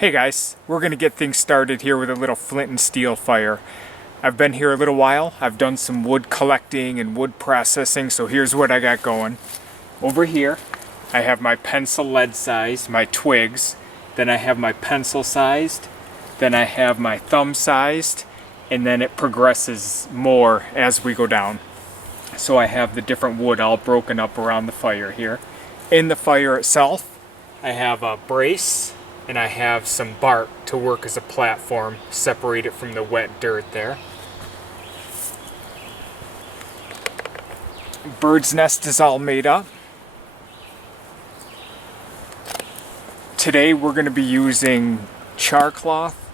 Hey guys, we're going to get things started here with a little flint and steel fire. I've been here a little while. I've done some wood collecting and wood processing, so here's what I got going. Over here, I have my pencil lead size, my twigs. Then I have my pencil sized. Then I have my thumb sized. And then it progresses more as we go down. So I have the different wood all broken up around the fire here. In the fire itself, I have a brace. And I have some bark to work as a platform, separate it from the wet dirt there. Bird's nest is all made up. Today we're going to be using char cloth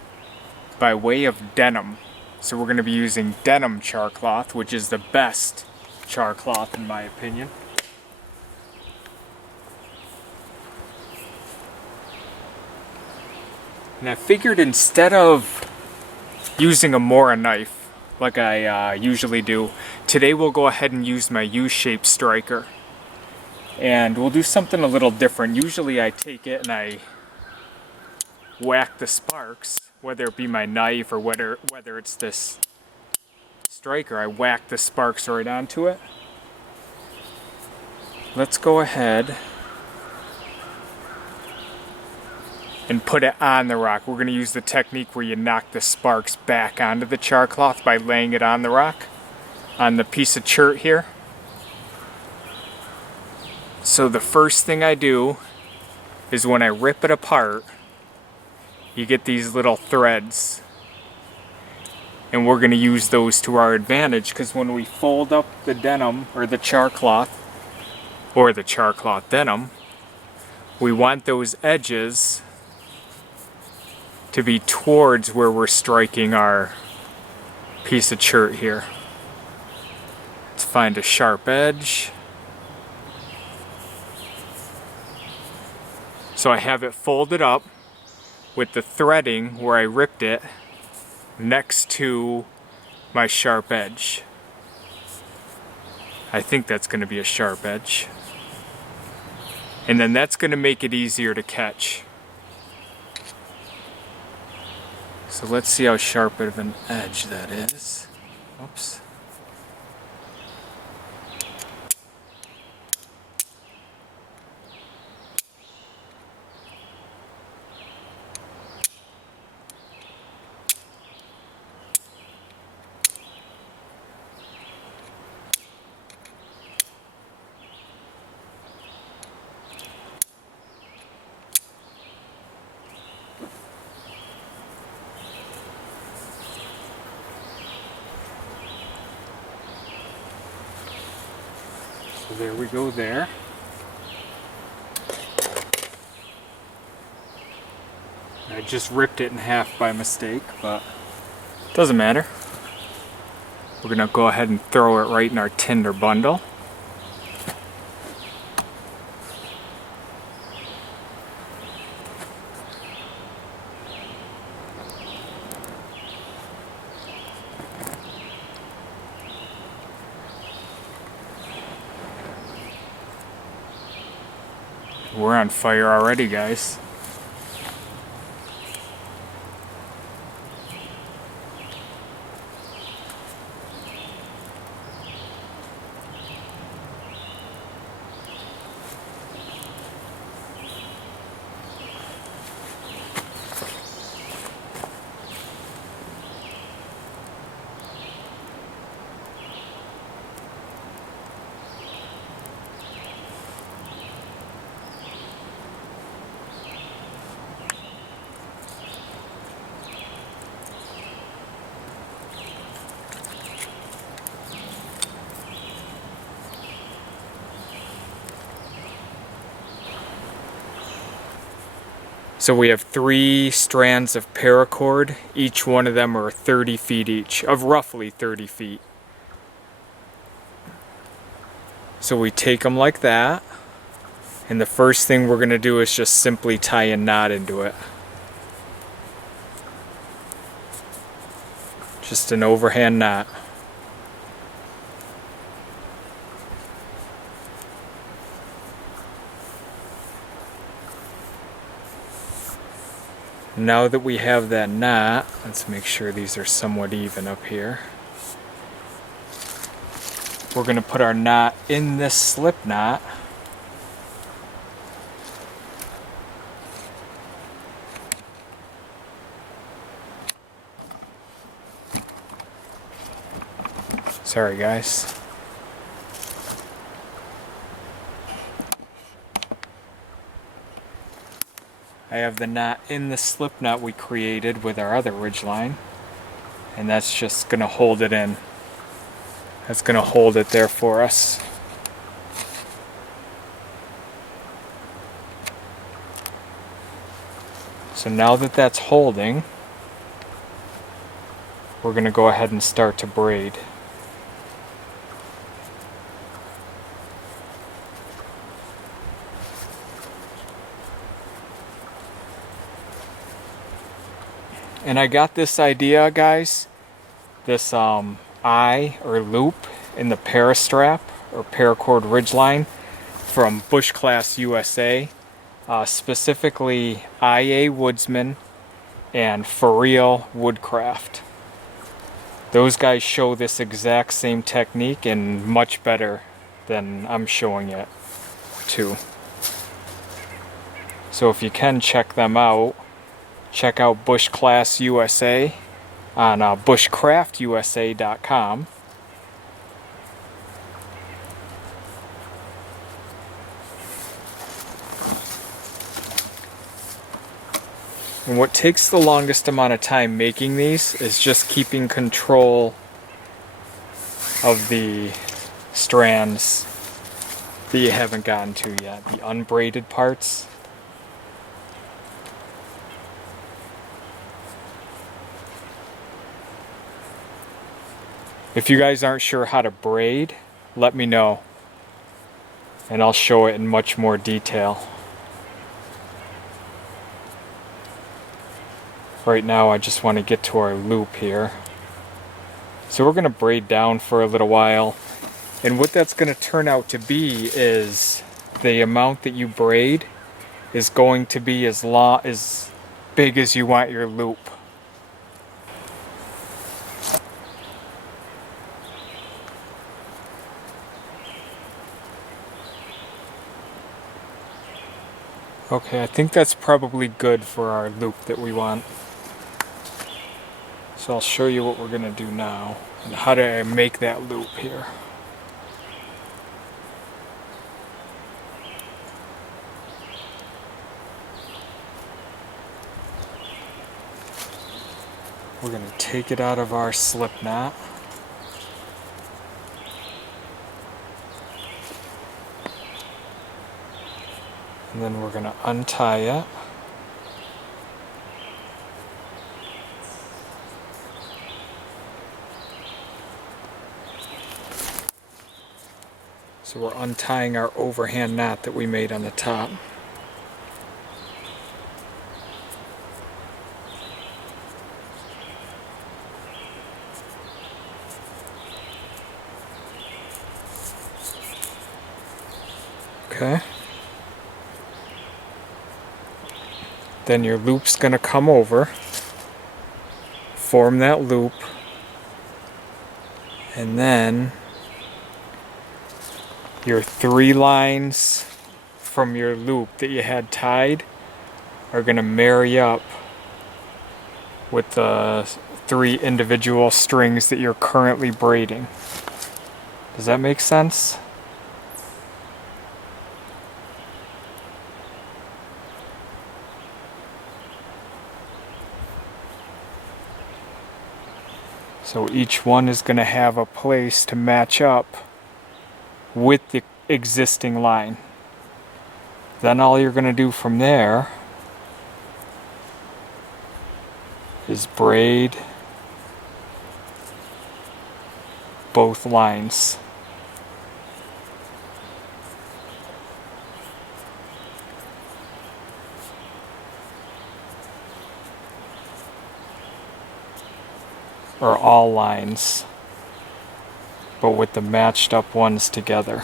by way of denim. So we're going to be using denim char cloth, which is the best char cloth in my opinion. And I figured instead of using a Mora knife, like I usually do, today we'll go ahead and use my U-shaped striker. And we'll do something a little different. Usually I take it and I whack the sparks, whether it be my knife or whether it's this striker, I whack the sparks right onto it. Let's go ahead and put it on the rock. We're going to use the technique where you knock the sparks back onto the char cloth by laying it on the rock, on the piece of chert here. So the first thing I do is when I rip it apart, you get these little threads. And we're going to use those to our advantage because when we fold up the denim or the char cloth, or the char cloth denim, we want those edges to be towards where we're striking our piece of chert here. Let's find a sharp edge. So I have it folded up with the threading where I ripped it next to my sharp edge. I think that's going to be a sharp edge. And then that's going to make it easier to catch. So let's see how sharp of an edge that is. Oops. So there we go there. I just ripped it in half by mistake, but doesn't matter. We're gonna go ahead and throw it right in our tinder bundle. We're on fire already, guys. So we have 3 strands of paracord. Each one of them are 30 feet each, of roughly 30 feet. So we take them like that, and the first thing we're going to do is just simply tie a knot into it. Just an overhand knot. Now that we have that knot, let's make sure these are somewhat even up here. We're going to put our knot in this slip knot. Sorry guys. I have the knot in the slip knot we created with our other ridgeline, and that's just going to hold it in. That's going to hold it there for us. So now that that's holding, we're going to go ahead and start to braid. And I got this idea, guys, this eye or loop in the Parastrap or Paracord Ridgeline from BushcraftUSA, specifically IA Woodsman and For Real Woodcraft. Those guys show this exact same technique and much better than I'm showing it too. So if you can check them out, check out BushcraftUSA on BushcraftUSA.com. And what takes the longest amount of time making these is just keeping control of the strands that you haven't gotten to yet, the unbraided parts. If you guys aren't sure how to braid, let me know, and I'll show it in much more detail. Right now I just want to get to our loop here. So we're going to braid down for a little while, and what that's going to turn out to be is the amount that you braid is going to be as big as you want your loop. Okay, I think that's probably good for our loop that we want. So I'll show you what we're going to do now and how to make that loop here. We're going to take it out of our slip knot. And then we're going to untie it. So we're untying our overhand knot that we made on the top. Okay. Then your loop's going to come over, form that loop, and then your 3 lines from your loop that you had tied are going to marry up with the 3 individual strings that you're currently braiding. Does that make sense? So each one is going to have a place to match up with the existing line. Then all you're going to do from there is braid both lines. Or all lines, but with the matched up ones together.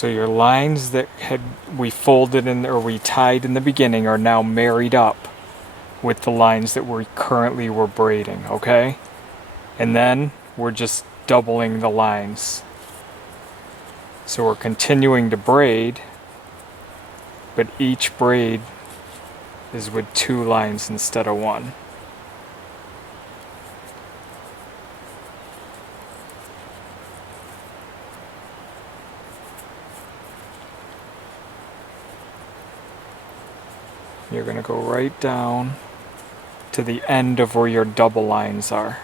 So your lines that we folded in or we tied in the beginning are now married up with the lines that we currently were braiding, okay? And then we're just doubling the lines. So we're continuing to braid, but each braid is with 2 lines instead of 1. You're going to go right down to the end of where your double lines are.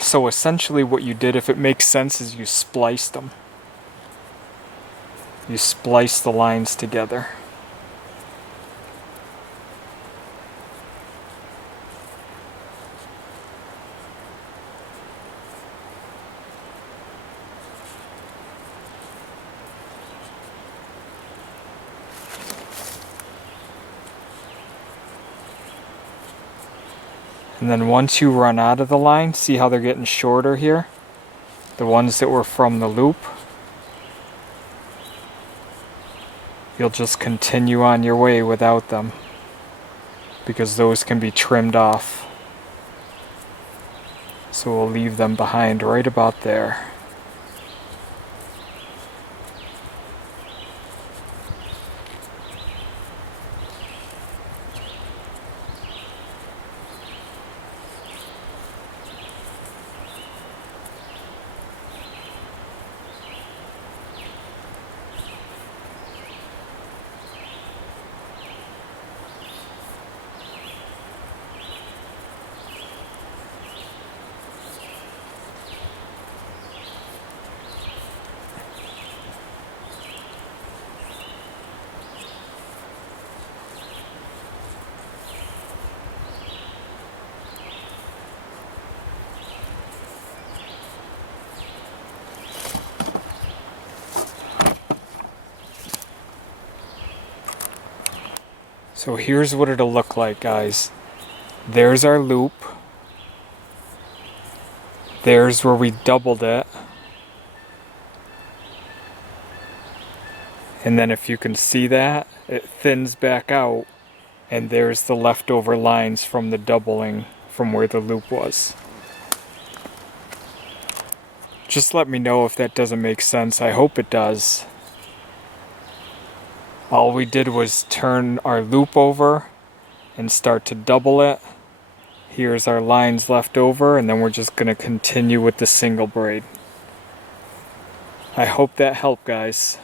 So essentially what you did, if it makes sense, is you spliced them. You splice the lines together. And then once you run out of the line, see how they're getting shorter here? The ones that were from the loop. You'll just continue on your way without them, because those can be trimmed off. So we'll leave them behind right about there. So here's what it'll look like, guys. There's our loop. There's where we doubled it. And then if you can see that, it thins back out. And there's the leftover lines from the doubling from where the loop was. Just let me know if that doesn't make sense. I hope it does. All we did was turn our loop over and start to double it. Here's our lines left over, and then we're just going to continue with the single braid. I hope that helped, guys.